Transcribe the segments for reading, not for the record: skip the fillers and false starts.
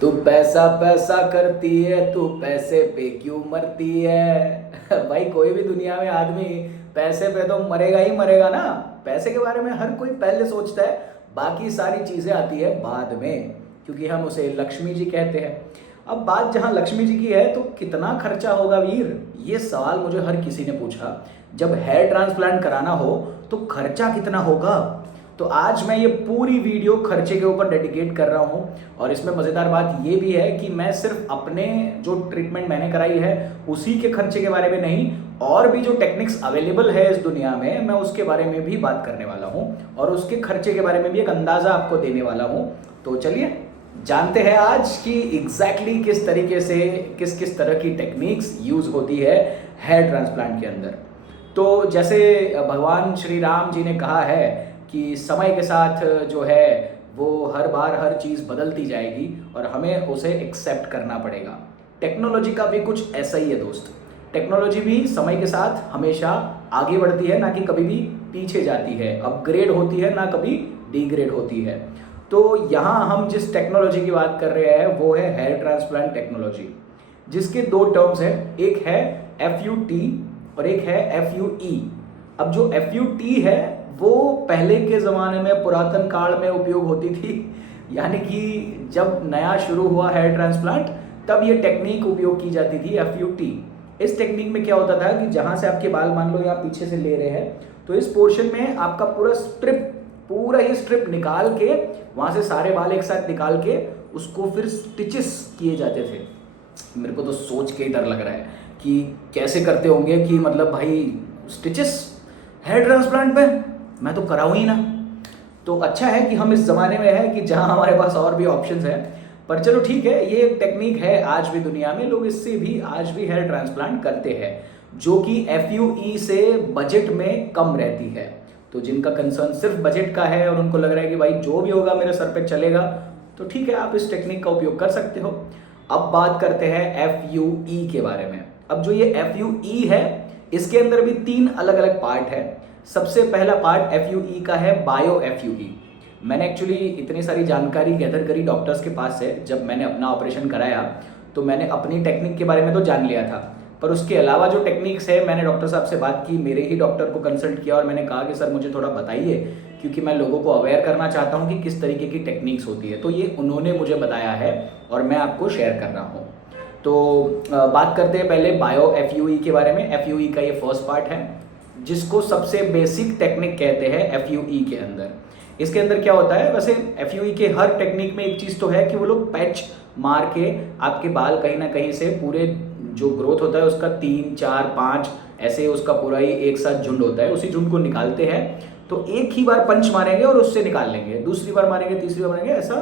तू पैसा पैसा करती है, तू पैसे पे क्यों मरती है। भाई कोई भी दुनिया में आदमी पैसे पे तो मरेगा ही मरेगा ना। पैसे के बारे में हर कोई पहले सोचता है, बाकी सारी चीजें आती है बाद में, क्योंकि हम उसे लक्ष्मी जी कहते हैं। अब बात जहाँ लक्ष्मी जी की है तो कितना खर्चा होगा वीर, ये सवाल मुझे हर किसी ने पूछा। जब हेयर ट्रांसप्लांट कराना हो तो खर्चा कितना होगा। तो आज मैं ये पूरी वीडियो खर्चे के ऊपर डेडिकेट कर रहा हूँ। और इसमें मज़ेदार बात ये भी है कि मैं सिर्फ अपने जो ट्रीटमेंट मैंने कराई है उसी के खर्चे के बारे में नहीं, और भी जो टेक्निक्स अवेलेबल है इस दुनिया में मैं उसके बारे में भी बात करने वाला हूँ, और उसके खर्चे के बारे में भी एक अंदाज़ा आपको देने वाला हूँ। तो चलिए जानते हैं आज कि एग्जैक्टली किस तरीके से किस किस तरह की टेक्निक्स यूज़ होती है हेयर ट्रांसप्लांट के अंदर। तो जैसे भगवान श्री राम जी ने कहा है कि समय के साथ जो है वो हर बार हर चीज़ बदलती जाएगी और हमें उसे एक्सेप्ट करना पड़ेगा। टेक्नोलॉजी का भी कुछ ऐसा ही है दोस्त। टेक्नोलॉजी भी समय के साथ हमेशा आगे बढ़ती है, ना कि कभी भी पीछे जाती है। अपग्रेड होती है, ना कभी डिग्रेड होती है। तो यहाँ हम जिस टेक्नोलॉजी की बात कर रहे हैं वो है हेयर ट्रांसप्लांट टेक्नोलॉजी, जिसके दो टर्म्स हैं, एक है FUT और एक है FUE। अब जो FUT है वो पहले के ज़माने में पुरातन काल में उपयोग होती थी, यानी कि जब नया शुरू हुआ हेयर ट्रांसप्लांट तब ये टेक्निक उपयोग की जाती थी, FUT। इस टेक्निक में क्या होता था कि जहाँ से आपके बाल मान लो या पीछे से ले रहे हैं तो इस पोर्शन में आपका पूरा ही स्ट्रिप निकाल के वहाँ से सारे बाल एक साथ निकाल के उसको फिर स्टिचेस किए जाते थे। मेरे को तो सोच के ही डर लग रहा है कि कैसे करते होंगे, कि मतलब भाई स्टिचेस हेयर ट्रांसप्लांट पे मैं तो कराऊँ ही ना। तो अच्छा है कि हम इस ज़माने में है कि जहाँ हमारे पास और भी ऑप्शंस हैं। पर चलो ठीक है, ये एक टेक्निक है, आज भी दुनिया में लोग इससे भी आज भी हेयर ट्रांसप्लांट करते हैं, जो कि FUE से बजट में कम रहती है। तो जिनका कंसर्न सिर्फ बजट का है और उनको लग रहा है कि भाई जो भी होगा मेरे सर पे चलेगा, तो ठीक है, आप इस टेक्निक का उपयोग कर सकते हो। अब बात करते हैं FUE के बारे में। अब जो ये FUE है इसके अंदर भी 3 अलग अलग पार्ट है। सबसे पहला पार्ट FUE का है बायो FUE। मैंने एक्चुअली इतनी सारी जानकारी गैदर करी डॉक्टर्स के पास से, जब मैंने अपना ऑपरेशन कराया तो मैंने अपनी टेक्निक के बारे में तो जान लिया था, पर उसके अलावा जो टेक्निक्स है मैंने डॉक्टर साहब से बात की, मेरे ही डॉक्टर को कंसल्ट किया और मैंने कहा कि सर मुझे थोड़ा बताइए, क्योंकि मैं लोगों को अवेयर करना चाहता हूँ कि किस तरीके की टेक्निक्स होती है। तो ये उन्होंने मुझे बताया है और मैं आपको शेयर कर रहा हूँ। तो बात करते हैं पहले बायो FUE के बारे में। FUE का ये फर्स्ट पार्ट है, जिसको सबसे बेसिक टेक्निक कहते हैं FUE के अंदर। इसके अंदर क्या होता है, वैसे FUE के हर टेक्निक में एक चीज़ तो है कि वो लोग पैच मार के आपके बाल कहीं ना कहीं से पूरे जो ग्रोथ होता है उसका 3 4 5 ऐसे उसका पूरा ही एक साथ झुंड होता है, उसी झुंड को निकालते हैं। तो एक ही बार पंच मारेंगे और उससे निकाल लेंगे, दूसरी बार मारेंगे, तीसरी बार मारेंगे, ऐसा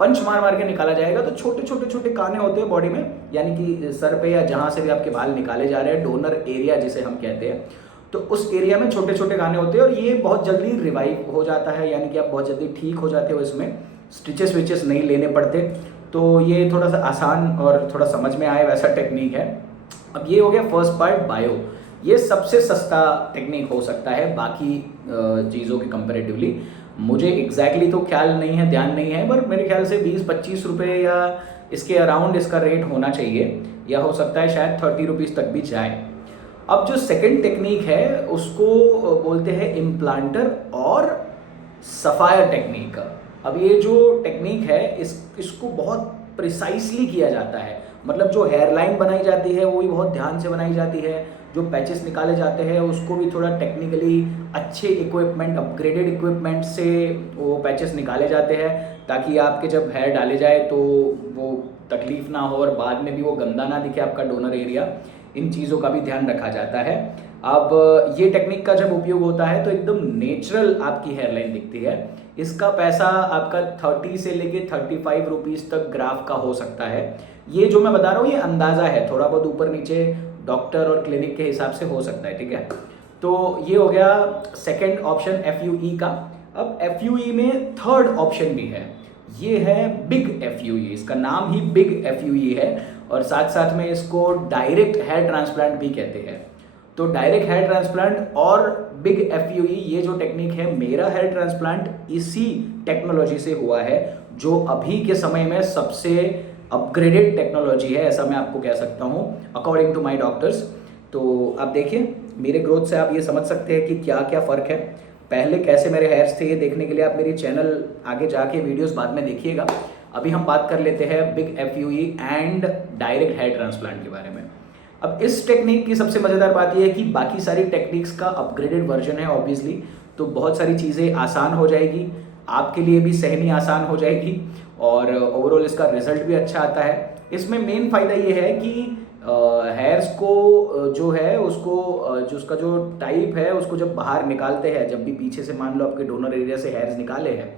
पंच मार मार के निकाला जाएगा। तो छोटे छोटे छोटे काने होते हैं बॉडी में, यानी कि सर पे या जहाँ से भी आपके बाल निकाले जा रहे हैं, डोनर एरिया जिसे हम कहते हैं, तो उस एरिया में छोटे छोटे गाने होते हैं और ये बहुत जल्दी रिवाइव हो जाता है, यानी कि आप बहुत जल्दी ठीक हो जाते हो। इसमें स्टिचेस विचेस नहीं लेने पड़ते। तो ये थोड़ा सा आसान और थोड़ा समझ में आए वैसा टेक्निक है। अब ये हो गया फर्स्ट पार्ट बायो। ये सबसे सस्ता टेक्निक हो सकता है बाकी चीज़ों के कंपेरेटिवली। मुझे एग्जैक्टली तो ख्याल नहीं है, ध्यान नहीं है, पर मेरे ख्याल से 20-25 रुपये या इसके अराउंड इसका रेट होना चाहिए, या हो सकता है शायद 30 रुपीज़ तक भी जाए। अब जो सेकंड टेक्निक है उसको बोलते हैं इम्प्लांटर और सफायर टेक्निक। अब ये जो टेक्निक है इसको बहुत प्रिसाइसली किया जाता है, मतलब जो हेयरलाइन बनाई जाती है वो भी बहुत ध्यान से बनाई जाती है, जो पैचेस निकाले जाते हैं उसको भी थोड़ा टेक्निकली अच्छे इक्विपमेंट, अपग्रेडेड इक्विपमेंट से वो पैचेस निकाले जाते हैं, ताकि आपके जब हेयर डाले जाए तो वो तकलीफ ना हो और बाद में भी वो गंदा ना दिखे आपका डोनर एरिया। इन चीज़ों का भी ध्यान रखा जाता है। अब ये टेक्निक का जब उपयोग होता है तो एकदम नेचुरल आपकी हेयरलाइन दिखती है। इसका पैसा आपका 30 से लेके 35 रुपीज़ तक ग्राफ का हो सकता है। ये जो मैं बता रहा हूँ ये अंदाज़ा है, थोड़ा बहुत ऊपर नीचे डॉक्टर और क्लिनिक के हिसाब से हो सकता है, ठीक है। तो ये हो गया सेकेंड ऑप्शन FUE का। अब FUE में थर्ड ऑप्शन भी है, ये है बिग FUE। इसका नाम ही बिग FUE है और साथ साथ में इसको डायरेक्ट हेयर ट्रांसप्लांट भी कहते हैं। तो डायरेक्ट हेयर ट्रांसप्लांट और बिग FUE ये जो टेक्निक है, मेरा हेयर ट्रांसप्लांट इसी टेक्नोलॉजी से हुआ है, जो अभी के समय में सबसे अपग्रेडेड टेक्नोलॉजी है, ऐसा मैं आपको कह सकता हूँ अकॉर्डिंग टू माय डॉक्टर्स। तो आप देखिए मेरे ग्रोथ से आप ये समझ सकते हैं कि क्या क्या फ़र्क है, पहले कैसे मेरे हेयर्स थे। ये देखने के लिए आप मेरी चैनल आगे जाके वीडियोस बाद में देखिएगा। अभी हम बात कर लेते हैं big FUE and direct hair transplant के बारे में। अब इस टेक्निक की सबसे मज़ेदार बात यह है कि बाकी सारी टेक्निक्स का अपग्रेडेड वर्जन है ऑब्वियसली, तो बहुत सारी चीज़ें आसान हो जाएगी, आपके लिए भी सहनी आसान हो जाएगी और ओवरऑल इसका रिजल्ट भी अच्छा आता है। इसमें मेन फ़ायदा ये है कि हेयर्स को जो है उसको जो उसका जो टाइप है उसको जब बाहर निकालते हैं, जब भी पीछे से मान लो आपके डोनर एरिया से हेयर्स निकाले हैं,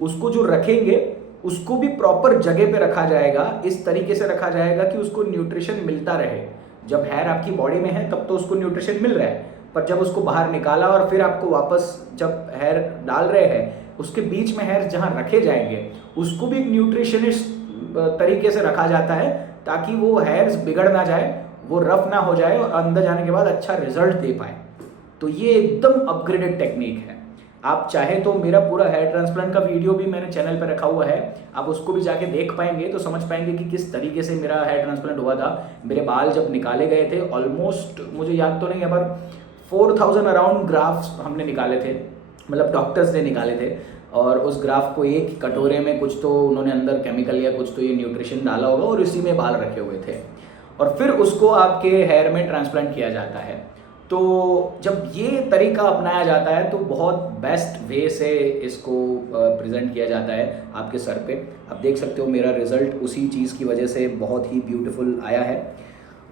उसको जो रखेंगे उसको भी प्रॉपर जगह पे रखा जाएगा, इस तरीके से रखा जाएगा कि उसको न्यूट्रिशन मिलता रहे। जब हेयर आपकी बॉडी में है तब तो उसको न्यूट्रिशन मिल रहा है, पर जब उसको बाहर निकाला और फिर आपको वापस जब हेयर डाल रहे हैं, उसके बीच में हेयर जहाँ रखे जाएंगे उसको भी एक न्यूट्रिशनिस्ट तरीके से रखा जाता है ताकि वो हेयर्स बिगड़ ना जाए, वो रफ ना हो जाए और अंदर जाने के बाद अच्छा रिजल्ट दे पाए। तो ये एकदम अपग्रेडेड टेक्निक है। आप चाहे तो मेरा पूरा हेयर ट्रांसप्लांट का वीडियो भी मैंने चैनल पर रखा हुआ है, आप उसको भी जाके देख पाएंगे तो समझ पाएंगे कि किस तरीके से मेरा हेयर ट्रांसप्लांट हुआ था। मेरे बाल जब निकाले गए थे ऑलमोस्ट, मुझे याद तो नहीं है पर 4000 अराउंड ग्राफ्स हमने निकाले थे, मतलब डॉक्टर्स ने निकाले थे। और उस ग्राफ को एक कटोरे में कुछ तो उन्होंने अंदर केमिकल या कुछ तो ये न्यूट्रिशन डाला होगा और इसी में बाल रखे हुए थे और फिर उसको आपके हेयर में ट्रांसप्लांट किया जाता है। तो जब ये तरीका अपनाया जाता है तो बहुत बेस्ट वे से इसको प्रेजेंट किया जाता है आपके सर पे। आप देख सकते हो मेरा रिज़ल्ट उसी चीज़ की वजह से बहुत ही ब्यूटीफुल आया है।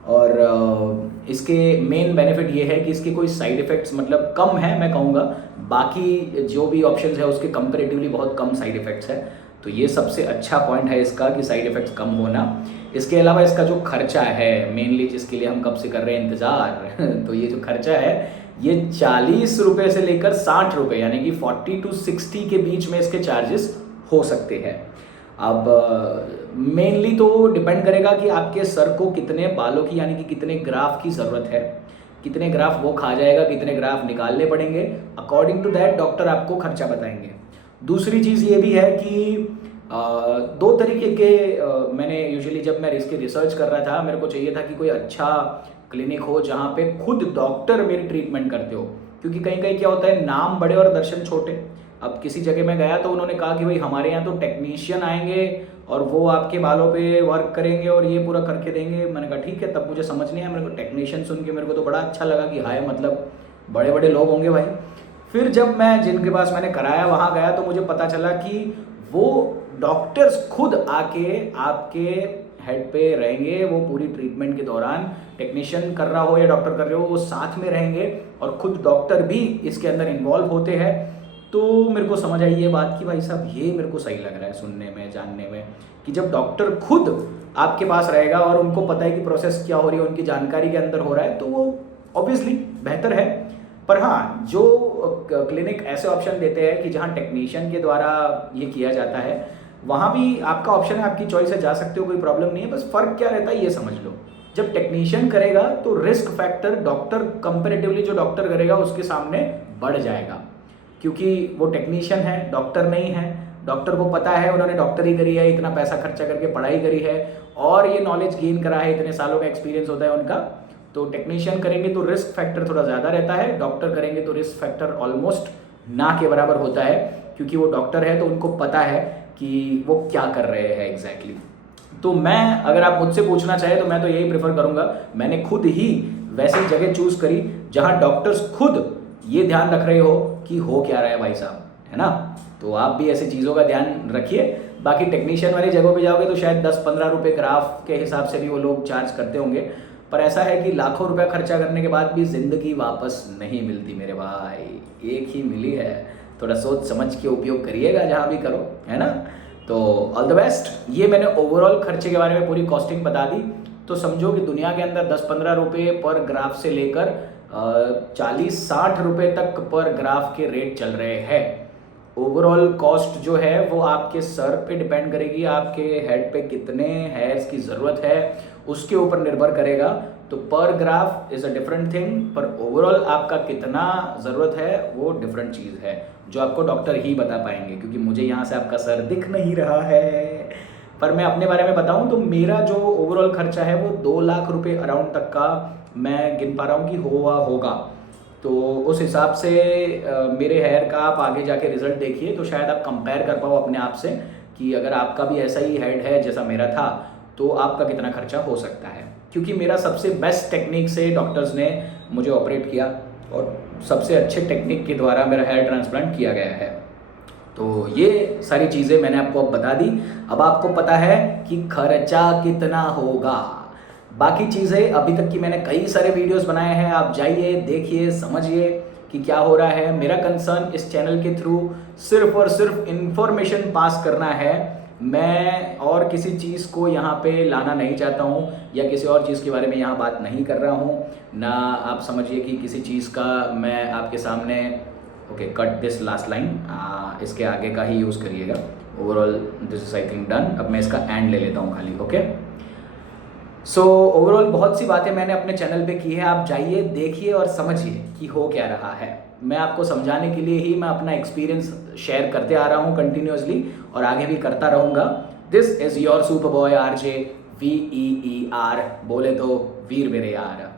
और इसके मेन बेनिफिट ये है कि इसके कोई साइड इफ़ेक्ट्स मतलब कम है मैं कहूँगा, बाकी जो भी ऑप्शंस है उसके कंपेरेटिवली बहुत कम साइड इफ़ेक्ट्स है। तो ये सबसे अच्छा पॉइंट है इसका कि साइड इफ़ेक्ट्स कम होना। इसके अलावा इसका जो खर्चा है मेनली जिसके लिए हम कब से कर रहे हैं इंतज़ार तो ये जो खर्चा है ये 40 रुपये से लेकर 60 रुपये यानी कि 40 to 60 के बीच में इसके चार्जेस हो सकते हैं। अब मेनली तो डिपेंड करेगा कि आपके सर को कितने बालों की यानी कि कितने ग्राफ की ज़रूरत है, कितने ग्राफ वो खा जाएगा, कितने ग्राफ निकालने पड़ेंगे, अकॉर्डिंग टू दैट डॉक्टर आपको खर्चा बताएंगे। दूसरी चीज़ ये भी है कि दो तरीके के मैंने यूजुअली जब मैं इसकी रिसर्च कर रहा था मेरे को चाहिए था कि कोई अच्छा क्लिनिक हो जहाँ पे खुद डॉक्टर मेरी ट्रीटमेंट करते हो, क्योंकि कहीं कहीं क्या होता है नाम बड़े और दर्शन छोटे। अब किसी जगह में गया तो उन्होंने कहा कि भाई हमारे यहाँ तो टेक्नीशियन आएंगे और वो आपके बालों पे वर्क करेंगे और ये पूरा करके देंगे। मैंने कहा ठीक है, तब मुझे समझ नहीं आया, मेरे को टेक्नीशियन सुन के मेरे को तो बड़ा अच्छा लगा कि हाय मतलब बड़े बड़े लोग होंगे भाई। फिर जब मैं जिनके पास मैंने कराया वहाँ गया तो मुझे पता चला कि वो डॉक्टर्स खुद आके आपके हेड पे रहेंगे, वो पूरी ट्रीटमेंट के दौरान टेक्नीशियन कर रहा हो या डॉक्टर कर रहे हो वो साथ में रहेंगे और खुद डॉक्टर भी इसके अंदर इन्वॉल्व होते हैं। तो मेरे को समझ आई ये बात कि भाई साहब ये मेरे को सही लग रहा है सुनने में जानने में कि जब डॉक्टर खुद आपके पास रहेगा और उनको पता है कि प्रोसेस क्या हो रही है, उनकी जानकारी के अंदर हो रहा है, तो वो ऑब्वियसली बेहतर है। पर हाँ, जो क्लिनिक ऐसे ऑप्शन देते हैं कि जहाँ टेक्नीशियन के द्वारा ये किया जाता है वहाँ भी आपका ऑप्शन है, आपकी चॉइस है, जा सकते हो, कोई प्रॉब्लम नहीं है। बस फ़र्क क्या रहता है ये समझ लो, जब टेक्नीशियन करेगा तो रिस्क फैक्टर डॉक्टर कंपेरेटिवली जो डॉक्टर करेगा उसके सामने बढ़ जाएगा, क्योंकि वो टेक्नीशियन है, डॉक्टर नहीं है। डॉक्टर को पता है उन्होंने डॉक्टरी करी है, इतना पैसा खर्चा करके पढ़ाई करी है और ये नॉलेज गेन करा है, इतने सालों का एक्सपीरियंस होता है उनका। तो टेक्नीशियन करेंगे तो रिस्क फैक्टर थोड़ा ज़्यादा रहता है, डॉक्टर करेंगे तो रिस्क फैक्टर ऑलमोस्ट ना के बराबर होता है, क्योंकि वो डॉक्टर है तो उनको पता है कि वो क्या कर रहे हैं एग्जैक्टली। तो मैं अगर आप मुझसे पूछना चाहे तो मैं तो यही प्रेफर करूँगा, मैंने खुद ही वैसी जगह चूज़ करी जहाँ डॉक्टर्स खुद ये ध्यान रख रहे हो कि हो क्या रहा है भाई साहब, है ना। तो आप भी ऐसी चीज़ों का ध्यान रखिए। बाकी टेक्नीशियन वाली जगहों पे जाओगे तो शायद 10-15 रुपये ग्राफ के हिसाब से भी वो लोग चार्ज करते होंगे, पर ऐसा है कि लाखों रुपया खर्चा करने के बाद भी ज़िंदगी वापस नहीं मिलती मेरे भाई, एक ही मिली है। थोड़ा सोच समझ के उपयोग करिएगा जहाँ भी करो, है ना। तो ऑल द बेस्ट। ये मैंने ओवरऑल खर्चे के बारे में पूरी कॉस्टिंग बता दी। तो समझो कि दुनिया के अंदर 10-15 रुपये पर ग्राफ से लेकर 40-60 रुपये तक पर ग्राफ के रेट चल रहे हैं। ओवरऑल कॉस्ट जो है वो आपके सर पे डिपेंड करेगी, आपके हेड पे कितने हेयर्स की ज़रूरत है उसके ऊपर निर्भर करेगा। तो पर graph is a different thing, पर ओवरऑल आपका कितना ज़रूरत है वो डिफरेंट चीज़ है जो आपको डॉक्टर ही बता पाएंगे, क्योंकि मुझे यहाँ से आपका सर दिख नहीं रहा है। पर मैं अपने बारे में बताऊं तो मेरा जो ओवरऑल खर्चा है वो 2 लाख रुपए अराउंड तक का मैं गिन पा रहा हूँ कि हुआ होगा। तो उस हिसाब से मेरे हेयर का आप आगे जाके रिजल्ट देखिए तो शायद आप कंपेयर कर पाओ अपने आप से कि अगर आपका भी ऐसा ही हेड है जैसा मेरा था तो आपका कितना खर्चा हो सकता है। क्योंकि मेरा सबसे बेस्ट टेक्निक से डॉक्टर्स ने मुझे ऑपरेट किया और सबसे अच्छे टेक्निक के द्वारा मेरा हेयर ट्रांसप्लांट किया गया है। तो ये सारी चीज़ें मैंने आपको अब बता दी। अब आपको पता है कि खर्चा कितना होगा। बाकी चीज़ें अभी तक की मैंने कई सारे वीडियोस बनाए हैं, आप जाइए देखिए समझिए कि क्या हो रहा है। मेरा कंसर्न इस चैनल के थ्रू सिर्फ और सिर्फ इंफॉर्मेशन पास करना है। मैं और किसी चीज़ को यहाँ पे लाना नहीं चाहता हूँ या किसी और चीज़ के बारे में यहाँ बात नहीं कर रहा हूँ ना। आप समझिए कि किसी चीज़ का मैं आपके सामने okay cut this last line, इसके आगे का ही यूज़ करिएगा। Overall this is I think done. अब मैं इसका एंड ले लेता हूँ खाली। ओके सो ओवरऑल बहुत सी बातें मैंने अपने चैनल पे की है, आप जाइए देखिए और समझिए कि हो क्या रहा है। मैं आपको समझाने के लिए ही मैं अपना एक्सपीरियंस शेयर करते आ रहा हूँ कंटिन्यूसली और आगे भी करता रहूँगा। This is your super boy RJ VEER, बोले तो वीर मेरे यार।